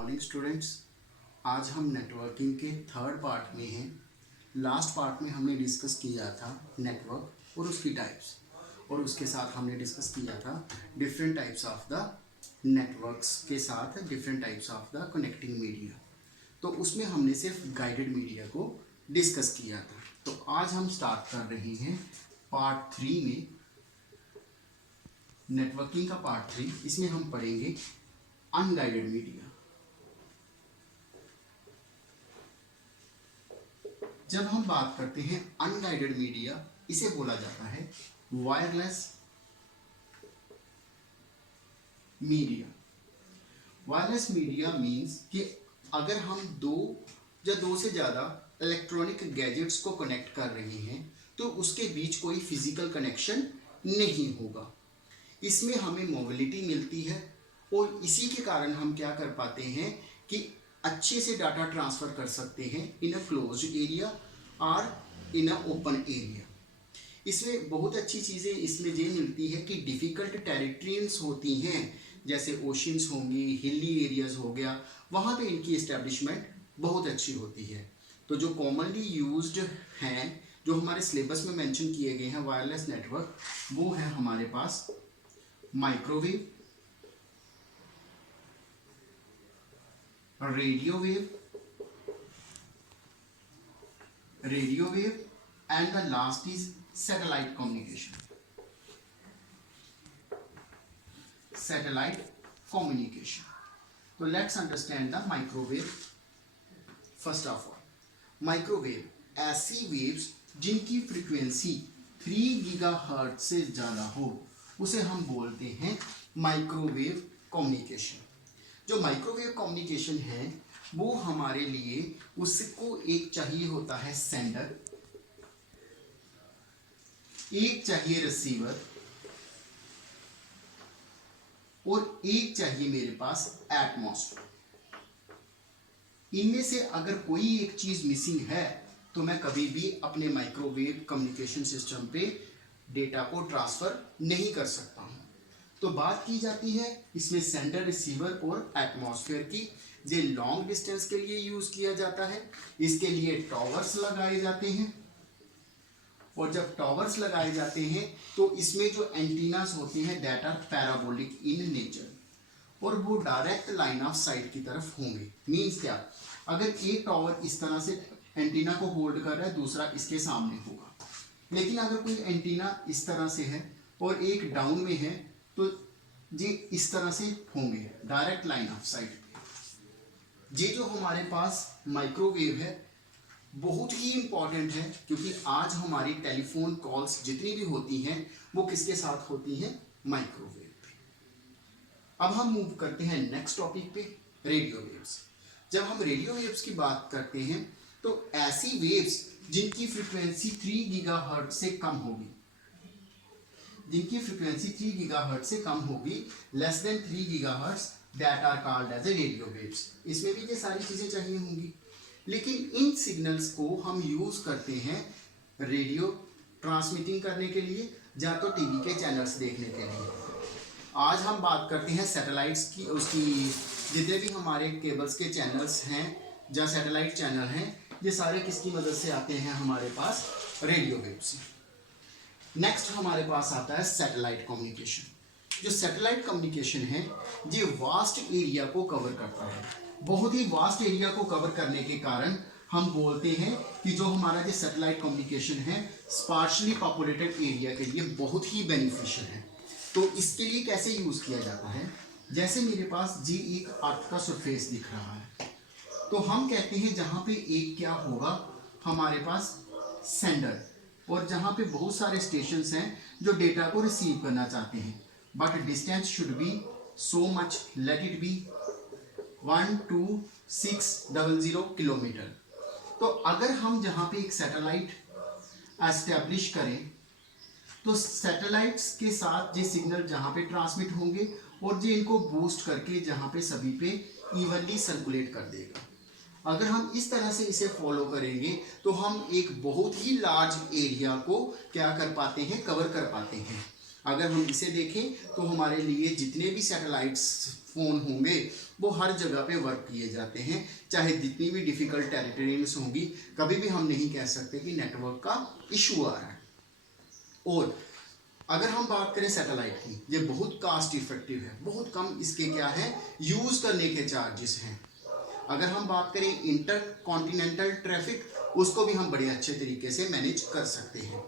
Morning students. आज हम networking के थर्ड पार्ट में हैं। लास्ट पार्ट में हमने डिस्कस किया था नेटवर्क और उसकी टाइप्स, और उसके साथ हमने डिस्कस किया था different types of the networks के साथ different types of the connecting media. तो उसमें हमने सिर्फ गाइडेड मीडिया को डिस्कस किया था। तो आज हम स्टार्ट कर रहे हैं पार्ट 3 में, नेटवर्किंग का पार्ट 3। इसमें हम पढ़ेंगे अनगाइडेड मीडिया। जब हम बात करते हैं अनगाइडेड मीडिया, इसे बोला जाता है wireless media. Wireless media means कि अगर हम दो या दो से ज़्यादा इलेक्ट्रॉनिक गैजेट्स को कनेक्ट कर रहे हैं तो उसके बीच कोई फिजिकल कनेक्शन नहीं होगा। इसमें हमें मोबिलिटी मिलती है और इसी के कारण हम क्या कर पाते हैं कि अच्छे से डाटा ट्रांसफ़र कर सकते हैं इन अ क्लोज्ड एरिया और इन अ ओपन एरिया। इसमें बहुत अच्छी चीज़ें इसमें ये मिलती है कि डिफ़िकल्ट टेरिटरीज होती हैं, जैसे ओशंस होंगी, हिली एरियाज़ हो गया, वहाँ पे इनकी इस्टेब्लिशमेंट बहुत अच्छी होती है। तो जो कॉमनली यूज्ड हैं, जो हमारे सिलेबस में मेंशन किए गए हैं वायरलेस नेटवर्क, वो है हमारे पास microwave, radio wave and the last is satellite communication. So let's understand the microwave. First of all, microwave ऐसी वेव्स जिनकी फ्रीक्वेंसी 3 गीगाहर्ट्ज से ज़्यादा हो, उसे हम बोलते हैं माइक्रोवेव कम्युनिकेशन। जो माइक्रोवेव कम्युनिकेशन है वो हमारे लिए, उसको एक चाहिए होता है सेंडर, एक चाहिए रिसीवर और एक चाहिए मेरे पास एटमॉस्फेयर। इनमें से अगर कोई एक चीज मिसिंग है तो मैं कभी भी अपने माइक्रोवेव कम्युनिकेशन सिस्टम पे डेटा को ट्रांसफर नहीं कर सकता हूं। तो बात की जाती है इसमें सेंडर, रिसीवर और एटमॉस्फेयर की। ये लॉन्ग डिस्टेंस के लिए यूज किया जाता है। इसके लिए टॉवर्स लगाए जाते हैं, और जब टॉवर्स लगाए जाते हैं तो इसमें जो एंटीनास होते हैं that are parabolic in nature, और वो डायरेक्ट लाइन ऑफ साइट की तरफ होंगे। मीन्स क्या, अगर एक टॉवर इस तरह से एंटीना को होल्ड कर रहा है, दूसरा इसके सामने होगा। लेकिन अगर कोई एंटीना इस तरह से है और एक डाउन में है तो ये इस तरह से होंगे डायरेक्ट लाइन ऑफ साइट पे। ये जो हमारे पास माइक्रोवेव है बहुत ही इंपॉर्टेंट है, क्योंकि आज हमारी टेलीफोन कॉल्स जितनी भी होती हैं वो किसके साथ होती हैं, माइक्रोवेव पे। अब हम मूव करते हैं नेक्स्ट टॉपिक पे, रेडियो वेव्स। जब हम रेडियो वेव्स की बात करते हैं तो ऐसी वेव्स जिनकी फ्रीक्वेंसी 3 गीगाहर्ट्ज से कम होगी, जिनकी फ्रीक्वेंसी 3 गीगाहर्ट्ज से कम होगी, less than 3 gigahertz, that are called as a radio waves. इसमें भी ये सारी चीज़ें चाहिए होंगी। लेकिन इन सिग्नल्स को हम यूज़ करते हैं रेडियो ट्रांसमिटिंग करने के लिए, या तो टीवी के चैनल्स देखने के लिए। आज हम बात करते हैं सैटेलाइट्स की, उसकी जितने भी हमारे केबल्स के चैनल्स हैं या सैटेलाइट चैनल हैं, ये सारे किसकी मदद से आते हैं, हमारे पास रेडियो वेव्स। नेक्स्ट हमारे पास आता है सैटेलाइट कम्युनिकेशन। जो सैटेलाइट कम्युनिकेशन है ये वास्ट एरिया को कवर करता है। बहुत ही वास्ट एरिया को कवर करने के कारण हम बोलते हैं कि जो हमारा जो सैटेलाइट कम्युनिकेशन है स्पार्शली पॉपुलेटेड एरिया के लिए बहुत ही बेनिफिशियल है। तो इसके लिए कैसे यूज़ किया जाता है, जैसे मेरे पास जी एक अर्थ का सरफेस दिख रहा है, तो हम कहते हैं जहाँ पे एक क्या होगा, हमारे पास सेंडर, और जहाँ पे बहुत सारे स्टेशंस हैं जो डेटा को रिसीव करना चाहते हैं, but distance should be so much, let it be 12600 kilometre. तो अगर हम जहाँ पे एक सैटेलाइट एस्टेब्लिश करें तो सैटेलाइट्स के साथ ये सिग्नल जहाँ पे ट्रांसमिट होंगे और ये इनको बूस्ट करके जहाँ पे सभी पे इवनली सर्कुलेट कर देगा। अगर हम इस तरह से इसे फॉलो करेंगे तो हम एक बहुत ही लार्ज एरिया को क्या कर पाते हैं, कवर कर पाते हैं। अगर हम इसे देखें तो हमारे लिए जितने भी सैटेलाइट्स फ़ोन होंगे वो हर जगह पे वर्क किए जाते हैं, चाहे जितनी भी डिफ़िकल्ट टेरिटरीज होंगी, कभी भी हम नहीं कह सकते कि नेटवर्क का इशू आ रहा है। और अगर हम बात करें सैटेलाइट की, ये बहुत कास्ट इफेक्टिव है, बहुत कम इसके क्या है यूज़ करने के चार्जेस हैं। अगर हम बात करें इंटर कॉन्टिनेंटल ट्रैफिक, उसको भी हम बड़े अच्छे तरीके से मैनेज कर सकते हैं।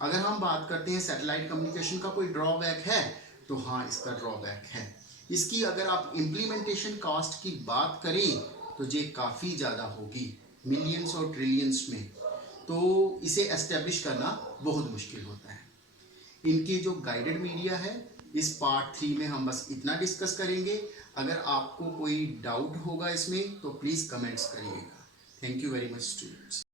अगर हम बात करते हैं सैटेलाइट कम्युनिकेशन का कोई ड्रॉबैक है, तो हाँ इसका ड्रॉबैक है। इसकी अगर आप इम्प्लीमेंटेशन कॉस्ट की बात करें तो ये काफ़ी ज़्यादा होगी, मिलियंस और ट्रिलियंस में, तो इसे एस्टेब्लिश करना बहुत मुश्किल होता है। इनके जो गाइडेड मीडिया है, इस पार्ट 3 में हम बस इतना डिस्कस करेंगे। अगर आपको कोई डाउट होगा इसमें तो प्लीज़ कमेंट्स करिएगा। Thank you very much students.